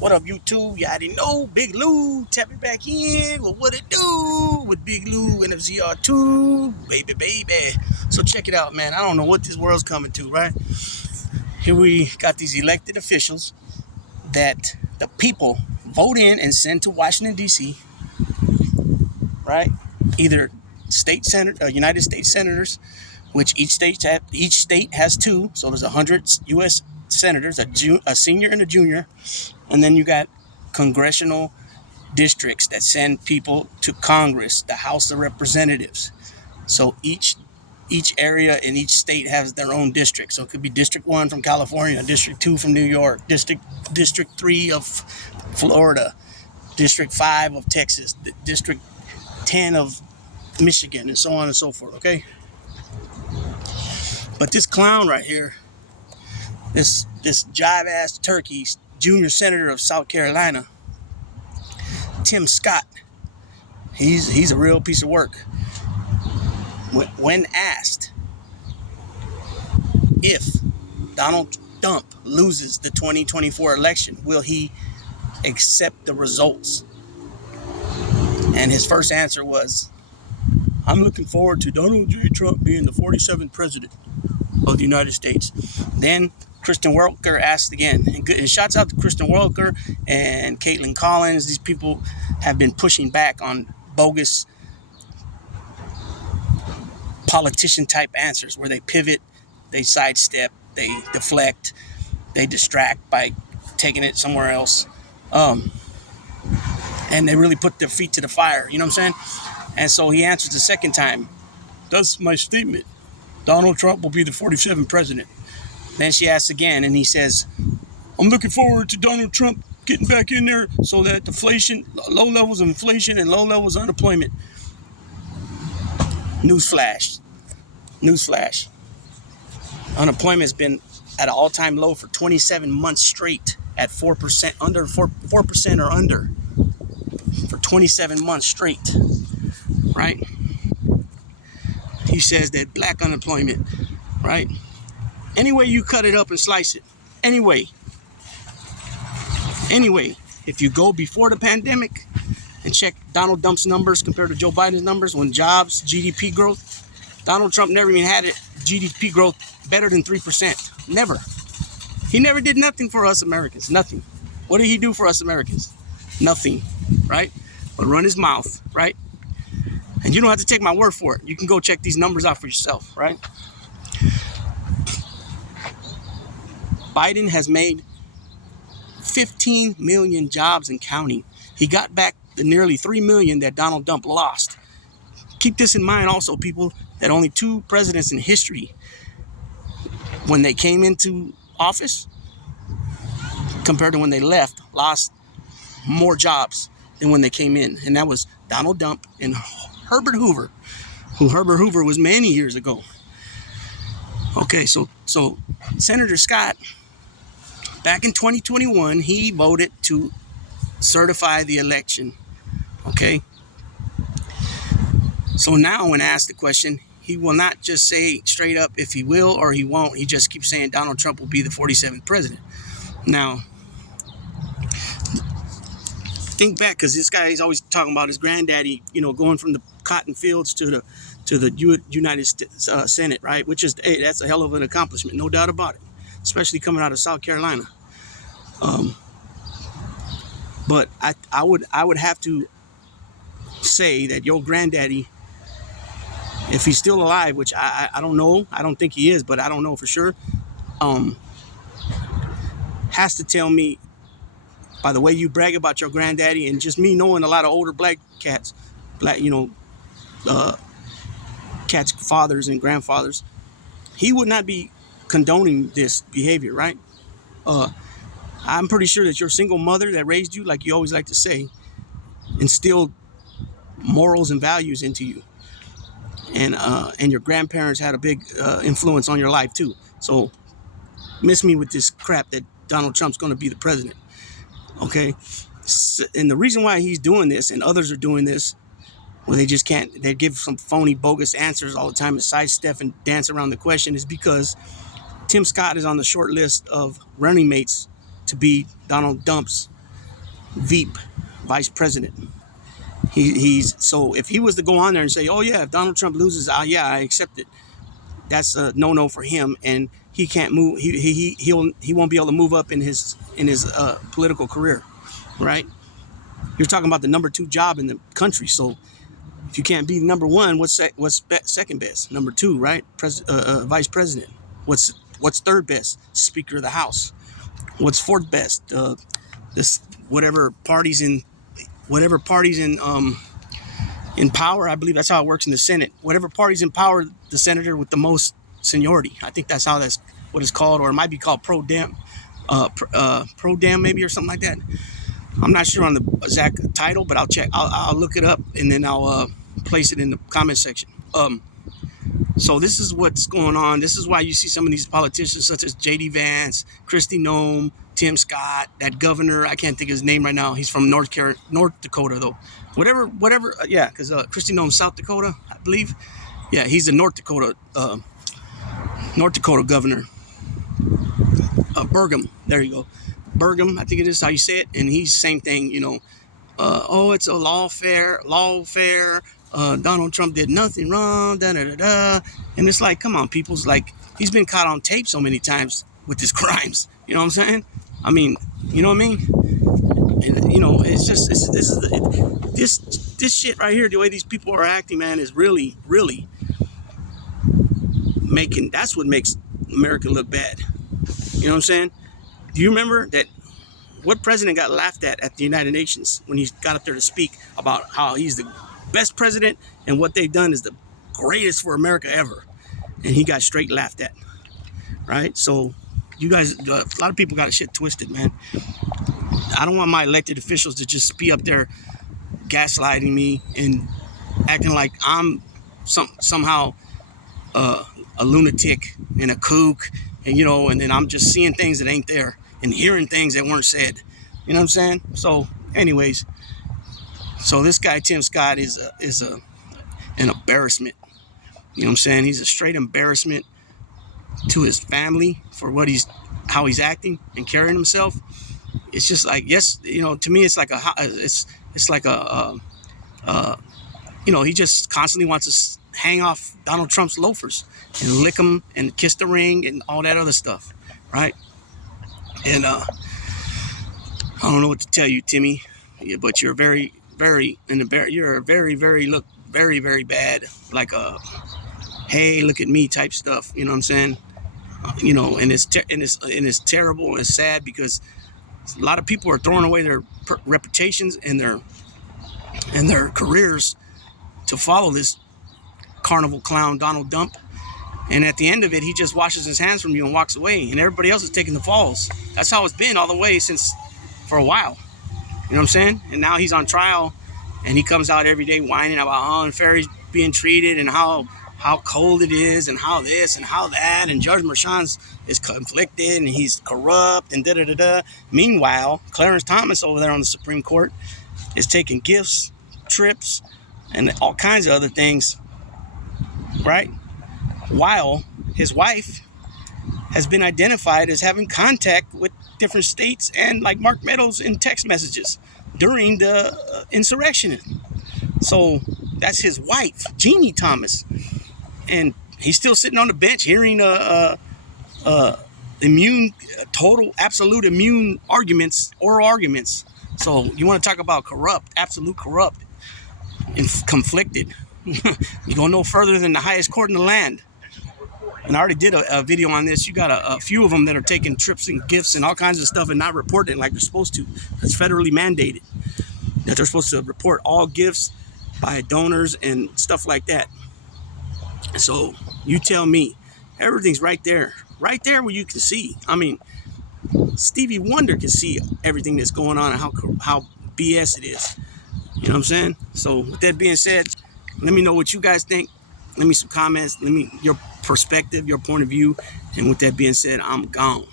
What up, YouTube? You already know Big Lou. Tap it back in. Well, what it do with Big Lou and FZR2, baby. So check it out, man. I don't know what this world's coming to, right? Here we got these elected officials that the people vote in and send to Washington, D.C., right? Either United States senators, which each state has two. So there's 100 U.S. senators, a senior and a junior. And then you got congressional districts that send people to Congress, the House of Representatives. So each area in each state has their own district. So it could be District 1 from California, District 2 from New York, District 3 of Florida, District 5 of Texas, District 10 of Michigan, and so on and so forth, okay? But this clown right here, this jive-ass turkey, junior senator of South Carolina, Tim Scott, he's a real piece of work. When asked if Donald Trump loses the 2024 election, will he accept the results? And his first answer was, I'm looking forward to Donald J. Trump being the 47th president of the United States. Then Kristen Welker asked again, and shouts out to Kristen Welker and Caitlin Collins. These people have been pushing back on bogus politician-type answers where they pivot, they sidestep, they deflect, they distract by taking it somewhere else. And they really put their feet to the fire, you know what I'm saying? And so he answers the second time, that's my statement. Donald Trump will be the 47th president. Then she asks again, and he says, I'm looking forward to Donald Trump getting back in there so that deflation, low levels of inflation and low levels of unemployment. Newsflash. Unemployment has been at an all-time low for 27 months straight at 4%, under 4% or under for 27 months straight, right? He says that black unemployment, right? Any way you cut it up and slice it, anyway, if you go before the pandemic and check Donald Trump's numbers compared to Joe Biden's numbers when jobs, GDP growth, Donald Trump never even had GDP growth better than 3%. Never. He never did nothing for us Americans. Nothing. What did he do for us Americans? Nothing, right? But run his mouth, right? And you don't have to take my word for it. You can go check these numbers out for yourself, right? Biden has made 15 million jobs and counting. He got back the nearly 3 million that Donald Trump lost. Keep this in mind also, people, that only two presidents in history, when they came into office compared to when they left, lost more jobs than when they came in. And that was Donald Trump and Herbert Hoover, who Herbert Hoover was many years ago. Okay, so Senator Scott, back in 2021, he voted to certify the election, okay? So now when asked the question, he will not just say straight up if he will or he won't. He just keeps saying Donald Trump will be the 47th president. Now, think back, because this guy is always talking about his granddaddy, going from the cotton fields to the United States Senate, right? Which is, hey, that's a hell of an accomplishment, no doubt about it, especially coming out of South Carolina. But I would have to say that your granddaddy, if he's still alive, which I don't know, I don't think he is, but I don't know for sure, has to tell me, by the way you brag about your granddaddy, and just me knowing a lot of older black cats, cats' fathers and grandfathers, he would not be condoning this behavior, right? I'm pretty sure that your single mother that raised you, like you always like to say, instilled morals and values into you, and your grandparents had a big influence on your life too. So miss me with this crap that Donald Trump's going to be the president, okay? And the reason why he's doing this and others are doing this, well, they just can't, they give some phony, bogus answers all the time and sidestep and dance around the question, is because Tim Scott is on the short list of running mates to be Donald Trump's VP, Vice President. He's so if he was to go on there and say, "Oh yeah, if Donald Trump loses, yeah, I accept it," that's a no for him, and he can't move. He won't be able to move up in his political career, right? You're talking about the number 2 job in the country, so if you can't be number 1, what's second best? Number 2, right? Vice President. What's third best? Speaker of the House. What's fourth best? This whatever parties in power. I believe that's how it works in the Senate. Whatever party's in power, the senator with the most seniority. I think that's what it's called, or it might be called pro dem maybe, or something like that. I'm not sure on the exact title, but I'll check. I'll look it up, and then I'll place it in the comment section. So this is what's going on. This is why you see some of these politicians such as J.D. Vance, Kristi Noem, Tim Scott, that governor, I can't think of his name right now. He's from North Dakota, though. Whatever, yeah, because Kristi Noem, South Dakota, I believe. Yeah, he's the North Dakota governor. Burgum, there you go. Burgum, I think it is how you say it. And he's same thing, oh, it's a lawfare. Donald Trump did nothing wrong, da-da-da-da. And it's like, come on, people's like, he's been caught on tape so many times with his crimes. You know what I'm saying? I mean, you know what I mean? And, it's just, this shit right here, the way these people are acting, man, is really, really that's what makes America look bad. You know what I'm saying? Do you remember that what president got laughed at the United Nations when he got up there to speak about how he's the best president and what they've done is the greatest for America ever? And he got straight laughed at, right? So you guys, a lot of people got shit twisted, man. I don't want my elected officials to just be up there gaslighting me and acting like I'm somehow a lunatic and a kook, and and then I'm just seeing things that ain't there and hearing things that weren't said. You know what I'm saying? So, anyways, so this guy Tim Scott is an embarrassment. You know what I'm saying? He's a straight embarrassment to his family for how he's acting and carrying himself. It's just like, yes, to me, it's like he just constantly wants to hang off Donald Trump's loafers and lick him and kiss the ring and all that other stuff, right? And I don't know what to tell you, Timmy, but you're very, very you're very, very bad, like a hey, look at me type stuff. You know what I'm saying? And it's terrible and sad because a lot of people are throwing away their reputations and their careers to follow this carnival clown Donald Dump. And at the end of it, he just washes his hands from you and walks away, and everybody else is taking the falls. That's how it's been all the way for a while. You know what I'm saying? And now he's on trial, and he comes out every day whining about how unfair he's being treated and how cold it is and how this and how that, and Judge Merchan's is conflicted and he's corrupt and da-da-da-da. Meanwhile, Clarence Thomas over there on the Supreme Court is taking gifts, trips, and all kinds of other things, right? While his wife has been identified as having contact with different states and like Mark Meadows in text messages during the insurrection. So that's his wife, Jeannie Thomas. And he's still sitting on the bench hearing total, absolute immune oral arguments. So you want to talk about corrupt, absolute corrupt, and conflicted. You go no further than the highest court in the land. And I already did a video on this. You got a few of them that are taking trips and gifts and all kinds of stuff and not reporting it like they're supposed to. It's federally mandated that they're supposed to report all gifts by donors and stuff like that. So you tell me, everything's right there where you can see. I mean, Stevie Wonder can see everything that's going on and how BS it is. You know what I'm saying? So with that being said, let me know what you guys think. Let me some comments. Let me your perspective, your point of view. And with that being said, I'm gone.